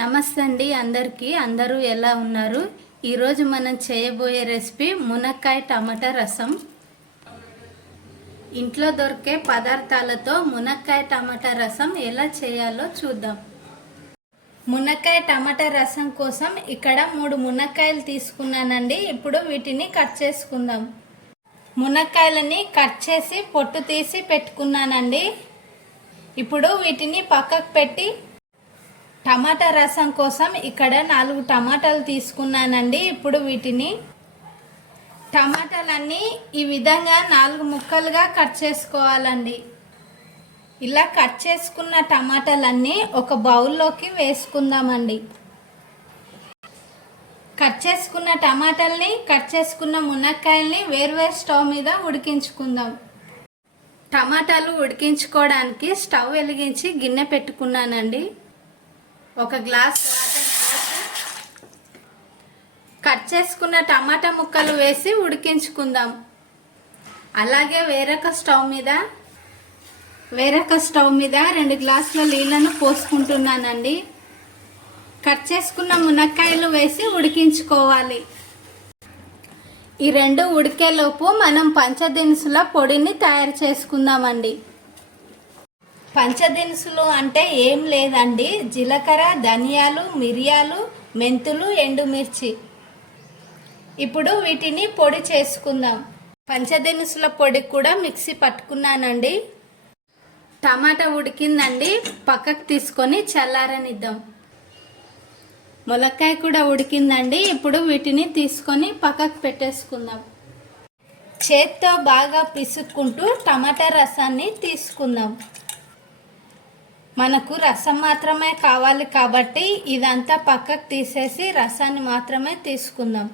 నమస్తే అండి అందరికీ. అందరూ ఎలా ఉన్నారు? ఈరోజు మనం చేయబోయే రెసిపీ మునక్కాయ టమాటా రసం. ఇంట్లో దొరికే పదార్థాలతో మునక్కాయ టమాటా రసం ఎలా చేయాలో చూద్దాం. మునక్కాయ టమాటా రసం కోసం ఇక్కడ మూడు మునక్కాయలు తీసుకున్నానండి. ఇప్పుడు వీటిని కట్ చేసుకుందాం. మునక్కాయలని కట్ చేసి పొట్టు తీసి పెట్టుకున్నానండి. ఇప్పుడు వీటిని పక్కకు పెట్టి టమాటా రసం కోసం ఇక్కడ నాలుగు టమాటాలు తీసుకున్నానండి. ఇప్పుడు వీటిని టమాటాలన్నీ ఈ విధంగా నాలుగు ముక్కలుగా కట్ చేసుకోవాలండి. ఇలా కట్ చేసుకున్న టమాటాలన్నీ ఒక బౌల్లోకి వేసుకుందామండి. కట్ చేసుకున్న టమాటాలని కట్ చేసుకున్న మునక్కాయల్ని వేరువేరు స్టవ్ మీద ఉడికించుకుందాం. టమాటాలు ఉడికించుకోవడానికి స్టవ్ వెలిగించి గిన్నె పెట్టుకున్నానండి. ఒక గ్లాస్ వాటర్ కట్ చేసుకున్న టమాటా ముక్కలు వేసి ఉడికించుకుందాం. అలాగే వేరొక స్టవ్ మీద వేరొక స్టవ్ మీద రెండు గ్లాసుల నీళ్ళను పోసుకుంటున్నానండి. కట్ చేసుకున్న మునక్కాయలు వేసి ఉడికించుకోవాలి. ఈ రెండు ఉడికేలోపు మనం పంచదినుసుల పొడిని తయారు చేసుకుందామండి. పంచదినుసులు అంటే ఏం లేదండి. జీలకర్ర ధనియాలు మిరియాలు మెంతులు ఎండుమిర్చి. ఇప్పుడు వీటిని పొడి చేసుకుందాం. పంచదినుసుల పొడి కూడా మిక్సీ పట్టుకున్నానండి. టమాటా ఉడికిందండి. పక్కకు తీసుకొని చల్లారనిద్దాం. ములక్కాయ కూడా ఉడికిందండి. ఇప్పుడు వీటిని తీసుకొని పక్కకు పెట్టేసుకుందాం. చేత్తో బాగా పిసుక్కుంటూ టమాటా రసాన్ని తీసుకుందాం. మనకు రసం మాత్రమే కావాలి కాబట్టి ఇదంతా పక్కకు తీసేసి రసాన్ని మాత్రమే తీసుకుందాం.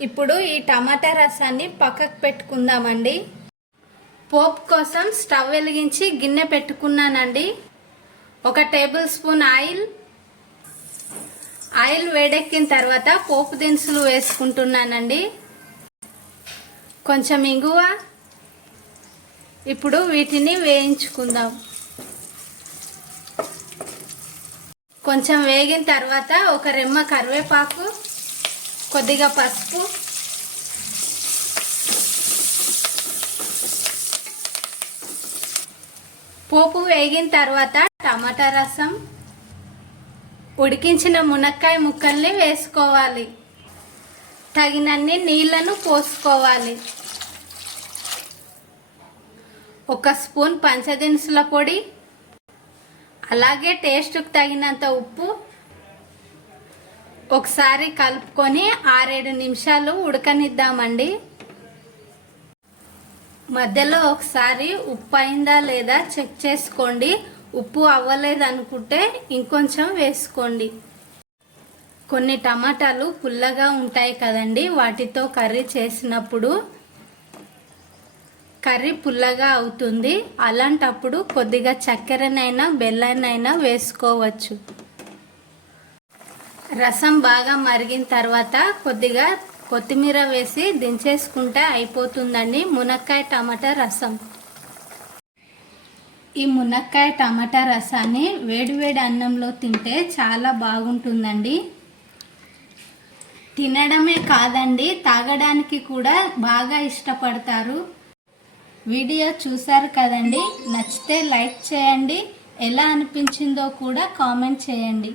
ఇప్పుడు ఈ టమాటా రసాన్ని పక్కకు పెట్టుకుందామండి. పోపు కోసం స్టవ్ వెలిగించి గిన్నె పెట్టుకున్నానండి. ఒక టేబుల్ స్పూన్ ఆయిల్. ఆయిల్ వేడెక్కిన తర్వాత పోపు దినుసులు వేసుకుంటున్నానండి. కొంచెం ఇంగువ. ఇప్పుడు వీటిని వేయించుకుందాం. కొంచెం వేగిన తర్వాత ఒక రెమ్మ కరివేపాకు కొద్దిగా పసుపు. పోపు వేగిన తర్వాత టమాటా రసం. ఉడికించిన మునక్కాయ ముక్కల్ని వేసుకోవాలి. తగినన్ని నీళ్ళను పోసుకోవాలి. ఒక స్పూన్ పంచదినుసుల పొడి అలాగే టేస్ట్కి తగినంత ఉప్పు ఒకసారి కలుపుకొని ఆరేడు నిమిషాలు ఉడకనిద్దామండి. మధ్యలో ఒకసారి ఉప్పు అయిందా లేదా చెక్ చేసుకోండి. ఉప్పు అవ్వలేదు అనుకుంటే ఇంకొంచెం వేసుకోండి. కొన్ని టమాటాలు పుల్లగా ఉంటాయి కదండి వాటితో కర్రీ చేసినప్పుడు కర్రీ పుల్లగా అవుతుంది. అలాంటప్పుడు కొద్దిగా చక్కెరనైనా బెల్లనైనా వేసుకోవచ్చు. రసం బాగా మరిగిన తర్వాత కొద్దిగా కొత్తిమీర వేసి దించేసుకుంటే అయిపోతుందండి మునక్కాయ టమాటా రసం. ఈ మునక్కాయ టమాటా రసాన్ని వేడివేడి అన్నంలో తింటే చాలా బాగుంటుందండి. తినడమే కాదండి తాగడానికి కూడా బాగా ఇష్టపడతారు. వీడియో చూశారు కదండి నచ్చితే లైక్ చేయండి. ఎలా అనిపించిందో కూడా కామెంట్ చేయండి.